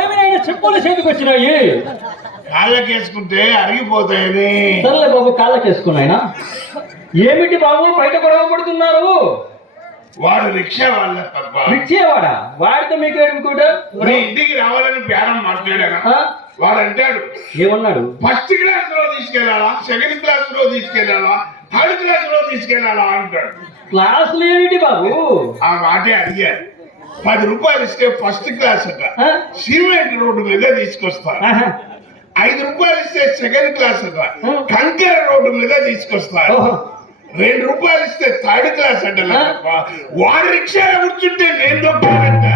ఏమైనా చెప్పులు చేతికి వచ్చినాయి, కాళ్ళకేసుకుంటే అరిగిపోతాయని. సర్లే బాబు, కాళ్ళకేసుకున్నాయినా. ఏమిటి బాబు బయట గొడవ పడుతున్నారు? వాడు రిక్షా వాళ్ళ తప్ప. రిక్షావాడా? వాడితో మీకు ఏడుకుంటా మీ ఇంటికి రావాలని బేరం మాట్లాడాను. వాడు అంటాడు, ఏమన్నాడు? ఫస్ట్ క్లాస్ లో తీసుకెళ్లాలా, సెకండ్ క్లాస్ లో తీసుకెళ్లాలా, థర్డ్ క్లాస్ లో తీసుకెళ్లాలా అంటాడు. క్లాసులు ఏమిటి బాబు? ఆ మాటే అడిగారు. 10 రూపాయలు ఇస్తే ఫస్ట్ క్లాస్ అట సిమెంట్ రోడ్డు మీద తీసుకొస్తారు. 5 రూపాయలు ఇస్తే సెకండ్ క్లాస్ అట కంకర రోడ్డు మీద తీసుకొస్తారు. 2 రూపాయలు ఇస్తే థర్డ్ క్లాస్ అంట. వాడు రిక్షా కూర్చుంటే నేను దొక్కానంట.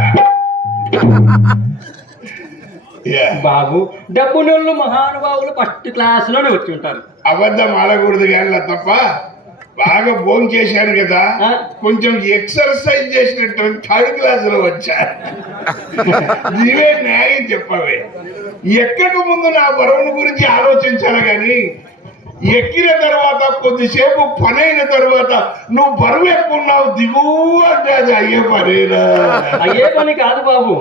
బాబు, డబ్బునోళ్ళు మహానుభావులు ఫస్ట్ క్లాస్ లోనే వచ్చి ఉంటారు. అబద్ధం ఆడకూడదు కానీ తప్ప బాగా భోజనం చేశాను కదా, కొంచెం ఎక్సర్సైజ్ చేసినట్టు థర్డ్ క్లాస్ లో వచ్చా. నీవే న్యాయం చెప్పవే. ఎక్కక ముందు నా బరువును గురించి ఆలోచించాను కానీ ఎక్కిన తర్వాత కొద్దిసేపు పని అయిన తర్వాత నువ్వు బరువు ఎక్కువ ఉన్నావు దిగు అంటే అది అయ్యే పనేనా? అయ్యే పని కాదు బాబు.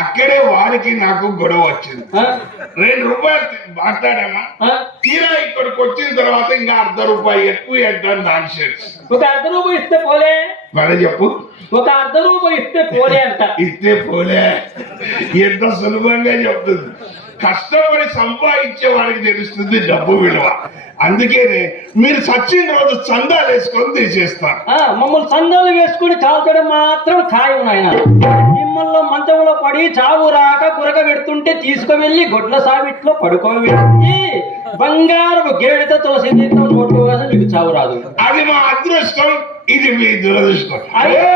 అక్కడే వాడికి నాకు గొడవ వచ్చింది. 2 రూపాయలు మాట్లాడామా, తీరా ఇక్కడికి వచ్చిన తర్వాత ఇంకా ₹1 ఎక్కువ ఏంటని నాన్ సెన్స్. ఒక ₹1 ఇస్తే పోలే. మరి చెప్పు, ఒక ₹1 ఇస్తే పోలే అంట. ఇస్తే పోలే ఎంత సులభంగా చెప్తుంది. కష్టపడి సంపాదించే వాడికి తెలుస్తుంది డబ్బు విలువ. అందుకేనే మీరు సచిన రోజు చందాలు వేసుకొని తీసేస్తారు. మమ్మల్ని చందాలు వేసుకుని కాల్చడం మాత్రం ఖాయం నాయన. మిమ్మల్ని మంచంలో పడి చావు రాక గురక పెడుతుంటే తీసుకువెళ్ళి గొడ్ల సావిట్లో పడుకోబెట్టి బంగారు గేడితో తులసి తీర్థం నోటు వేసి మీకు చావు రాదు. అది మా అదృష్టం, ఇది మీ దురదృష్టం. అరే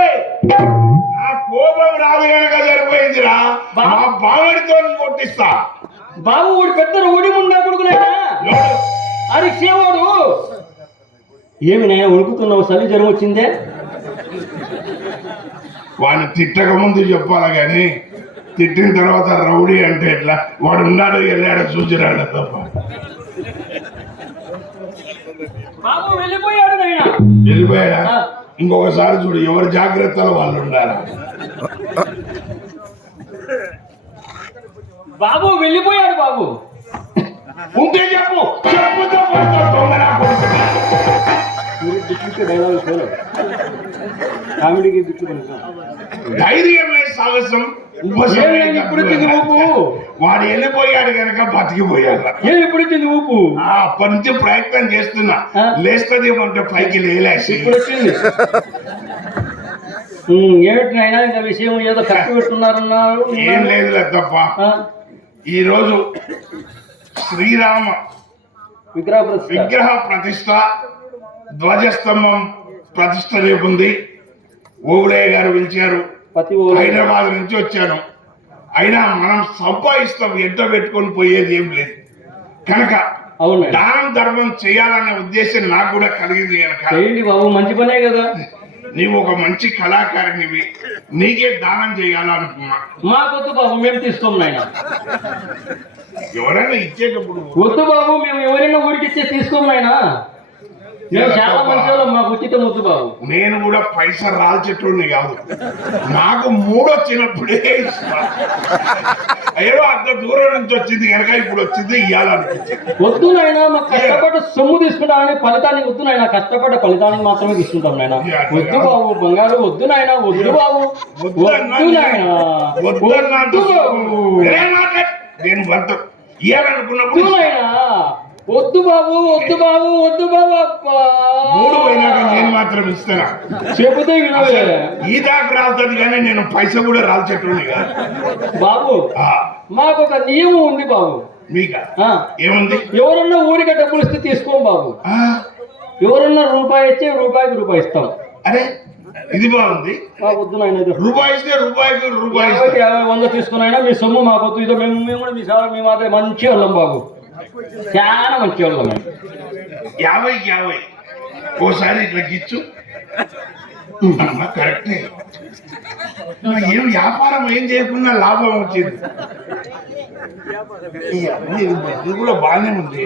నా కోపం రాదు కనుక సరిపోయిందిరా. మా బావడితో కొట్టిస్తా. బాబు ఊడి పెద్ద ఊడి ముండా కొడుకునేనా అరిక్షేవాడు? ఏమి నేను ఉడుకుతున్నావు? చలి జ్వరం వచ్చిందే? వాడిని తిట్టక ముందు చెప్పాలి కానీ తిట్టిన తర్వాత రౌడీ అంటే ఎట్లా? వాడు ఉన్నాడు వెళ్ళాడో చూసిరాడు తప్ప. బాబు వెళ్ళిపోయాడు నాయన. వెళ్ళిపోయాడా? ఇంకొకసారి చూడు, ఎవరి జాగ్రత్తలు వాళ్ళు ఉండాలి. బాబు వెళ్ళిపోయాడు. బాబు ఉంటే చెప్పు, చెప్పుతో కామెడీకి ధైర్యమే సాహసం. ఇప్పుడు ఊపు. వాడు వెళ్ళిపోయాడు కనుక బతికిపోయాడు. ఇప్పుడు ఊపు. అప్పటి నుంచి ప్రయత్నం చేస్తున్నా, లేస్తుంది ఏమంటే పైకి లేలేసి. ఇప్పుడు వచ్చింది. ఏమిటినైనా ఇంకా విషయం ఏదో ఖర్చు పెట్టున్నారన్నారు. ఏం లేదు తప్ప ఈ రోజు శ్రీరామ విగ్రహ ప్రతిష్ట, ధ్వజస్తంభం ప్రతిష్ట రేపుంది. ఓవులయ్య గారు పిలిచారు. హైదరాబాద్ నుంచి వచ్చాను. అయినా మనం సంపాదిస్తాం, ఎంత పెట్టుకొని పోయేది ఏం లేదు కనుక దానం ధర్మం చేయాలనే ఉద్దేశం నాకు కూడా కలిగింది కనుక బాబు మంచి పనే కదా. నీవు ఒక మంచి కళాకారునివి, నీకే దానం చేయాలనుకున్నా. మాకొద్దు బాబు, మేము తీసుకోం నాయన. ఎవరైనా ఇచ్చేటప్పుడు వద్దు బాబు, మేము ఎవరైనా ఊరికి ఇచ్చే తీసుకోం నాయన. చాలా మంచి వాళ్ళం, మాకు ఉచితం వద్దు బాబు. నేను కూడా పైసా రాల్చేటోడిని కాదు, నాకు 3 వచ్చినప్పుడే ఇస్తా. ఏదో అంత దూరం నుంచి వచ్చింది కనుక ఇప్పుడు వచ్చింది ఇవ్వాలనిపించింది. వద్దు నాయన, మాకు కష్టపడ్డ సొమ్ము తీసుకుంటామని ఫలితానికి వద్దు నాయన. కష్టపడ్డ ఫలితానికి మాత్రమే తీసుకుంటాం నాయన. వద్దు బాబు బంగారు, వద్దు నాయన. వద్దు బాబు, వద్దు నాయన. నేను వంట ఇవ్వాలనుకున్నప్పుడు వద్దు బాబు, వద్దు బాబు, వద్దు బాబు. 3 పోయినాక నేను మాత్రం ఇస్తానా? చెబుతే ఈ దాకా రాలుతుంది కానీ నేను పైసా కూడా రాల్చేటోని కాదు బాబు. మాకు ఒక నియమం ఉంది బాబు. మీకా ఏముంది? ఎవరన్నా ఊరికే డబ్బులు ఇస్తే తీసుకోం బాబు. ఎవరన్నా రూపాయి ఇచ్చే రూపాయికి ఇస్తాం. అరే ఇది బాగుంది. వద్దు నాయన, రూపాయి ఇస్తే రూపాయికి 50, 100 తీసుకున్నాయినా మీ సొమ్ము మాకొద్దు. ఇదో మేము కూడా మీ సార్ మేము అదే మంచి వాళ్ళం బాబు, చాలా మంచి వాళ్ళం. 50కి 50 ఓసారి ఇట్లా గిచ్చు. కరెక్టే. ఏం వ్యాపారం ఏం చేయకుండా లాభం వచ్చింది. ఇది కూడా బాగానే ఉంది.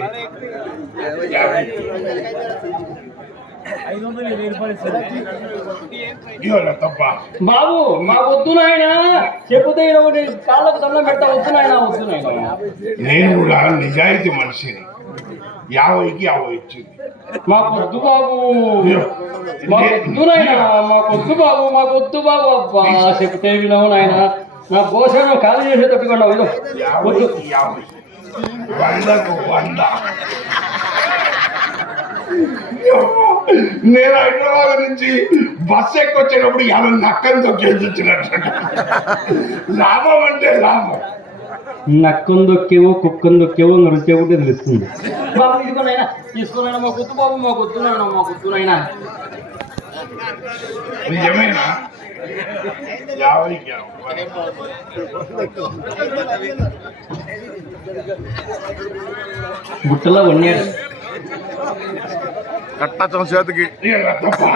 ఇవ్వాలి తప్ప బాబు మా వద్దు నాయన, చెప్పుతే ఒకటి కాళ్ళకు దండం పెట్ట వద్దు నాయన, వద్దు నాయన. నేను కూడా నిజాయితీ మనిషిని. 50కి 50 ఇచ్చింది. మాకు వద్దు బాబు, మాకు వద్దు నాయన, మాకు వద్దు బాబు, మాకు వద్దు బాబు. అబ్బా చెప్తే వినవు నాయన, నా భోజనం ఖాళీ చేసేటట్టుగా వద్దు. 50కి 50, 100కు 100. నేను హైదరాబాద్ నుంచి బస్సు ఎక్కొచ్చేటప్పుడు 50 నక్కని తొక్కేసి వచ్చినట్టు. లాభం అంటే లాభం. నక్కను దొక్కేవో కుక్కను దొక్కేవో నృత్యం ఉంటే తెలుస్తుంది. బాబు ఇదిగోనైనా తీసుకోనైనా, మాకు వద్దు బాబు, మాకు వద్దునైనా, మాకు వద్దునైనా. నిజమేనా? 50కి 50 గుట్టలో ఉన్నాడు కట్టం చేతికి.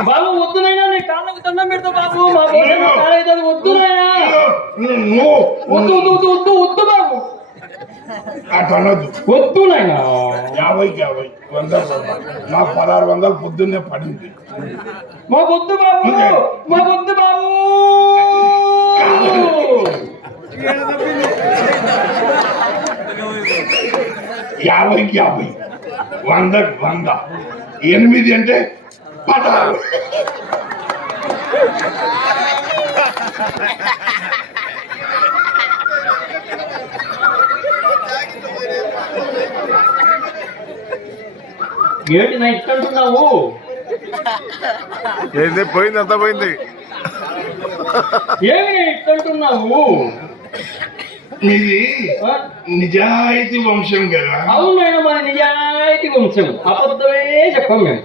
బాబు వద్దునైనా, నీ కాళ్ళకు దండం పెడతా బాబు, మా భోజనం కాలేదు, వద్దునైనా, వద్దు వద్దు వద్దు వద్దు వద్దు బాబు, అటనద్దు. వద్దు నాయనా. 50కి 50, 100. నాకు 1600 పొద్దున్నే పడింది. మాకు వద్దు బాబు, మాకు వద్దు బాబు. 50కి 50, 100కి 100. 8 అంటే 16. ఏంటి నా ఇష్టం అంటున్నావు? ఏంది పోయింది, అంతా పోయింది. ఏమి నేను ఇష్టం అంటున్నావు? ఇది నిజాయితీ వంశం కదా. అవును నాయన, మన నిజాయితీ వంశం, అబద్ధమే చెప్పం మేము.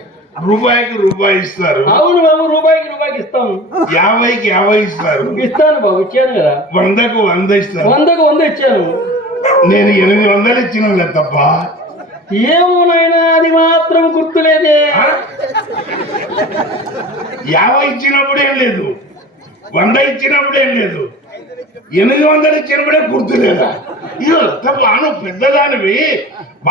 రూపాయికి రూపాయి ఇస్తారు. అవును బాబు, రూపాయికి రూపాయికి ఇస్తాను. 50కి 50 ఇస్తారు. ఇస్తాను బాబు, ఇచ్చాను కదా. 100కు 100 ఇస్తారు. 100కు 100 ఇచ్చాను. నేను 800 ఇచ్చిన తప్ప. ఏమో నాయన, అది మాత్రం గుర్తులేదే. 50 ఇచ్చినప్పుడు ఏం లేదు, 100 ఇచ్చినప్పుడు ఏం లేదు, 800 ఇచ్చినప్పుడే గుర్తులేదా? ఇదో తప్ప. నువ్వు పెద్దదానివి,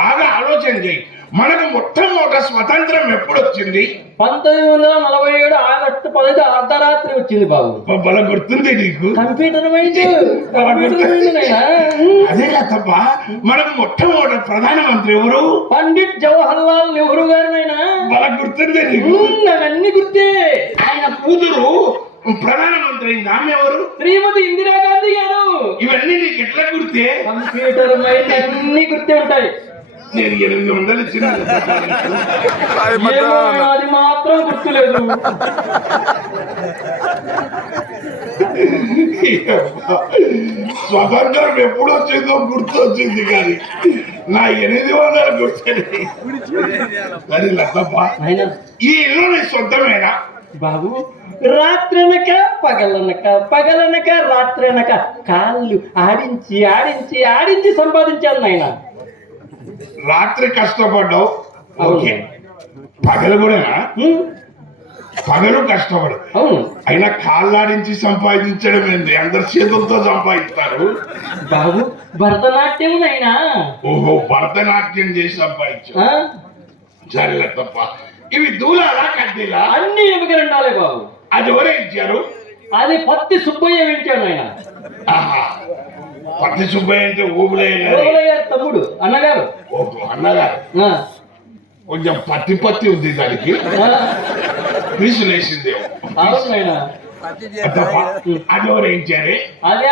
బాగా ఆలోచన చేయి. మనకు మొట్టమొదట స్వతంత్రం ఎప్పుడు వచ్చింది? 1947 ఆగస్టు 15 అర్ధరాత్రి వచ్చింది బాబు. బల గుర్తుంది నీకు? కంప్యూటర్ మైండ్, కంప్యూటర్ మైండ్ నాయనా. అదేలా తప్ప. మనకు మొట్టమొదటి ప్రధానమంత్రి ఎవరు? పండిట్ జవహర్లాల్ నెహ్రూ గారు నాయనా. బల గుర్తుంది నీకు? అవన్నీ గుర్తే. ఆయన కూతురు ప్రధానమంత్రి ఆమె ఎవరు? శ్రీమతి ఇందిరాగాంధీ గారు. ఇవన్నీ నీకు ఎట్లా గుర్తే? కంప్యూటర్ మైండ్ అన్ని గుర్తే ఉంటాయి. నేను 800 ఇచ్చిన ఏమో అది మాత్రం గుర్తులేదు. స్వతంత్రం ఎప్పుడు వచ్చిందో గుర్తు వచ్చింది కానీ నా 800 గుర్తుంది. సరే లతప్ప, ఈ ఇల్లు నీ సొంతమేనా? బాబు రాత్రనక పగలనక, పగలనక రాత్రనక కాళ్ళు ఆడించి ఆడించి ఆడించి సంపాదించాను నాయన. రాత్రి కష్టపడ్డావు, ఓకే. పగలు కూడానా? పగలు కష్టపడు. అవును. అయినా కాళ్ళాడించి సంపాదించడం ఏంటి? అందరు చేతులతో సంపాదిస్తారు. బాబు భరతనాట్యం నైనా. ఓహో, భరతనాట్యం చేసి సంపాదించు. సరే తప్ప. ఇవి దూలాలా కడ్డీలా? అన్ని ఎముక రెండాలే బాబు. అది ఎవరే ఇచ్చారు? అది పత్తి సుబ్బయ్య వింటాడు ఆయన. ఆహా, పత్తి సుబ్బయ్య అంటే ఊబులయ్య గారు తమ్ముడు, అన్నగారు. ఓహో, అన్నగారు. కొంచెం పత్తి పత్తి ఉంది దానికి, పీసులేసిందేమో. అవును నాయనా. అది ఎవరు ఇచ్చారే? అదే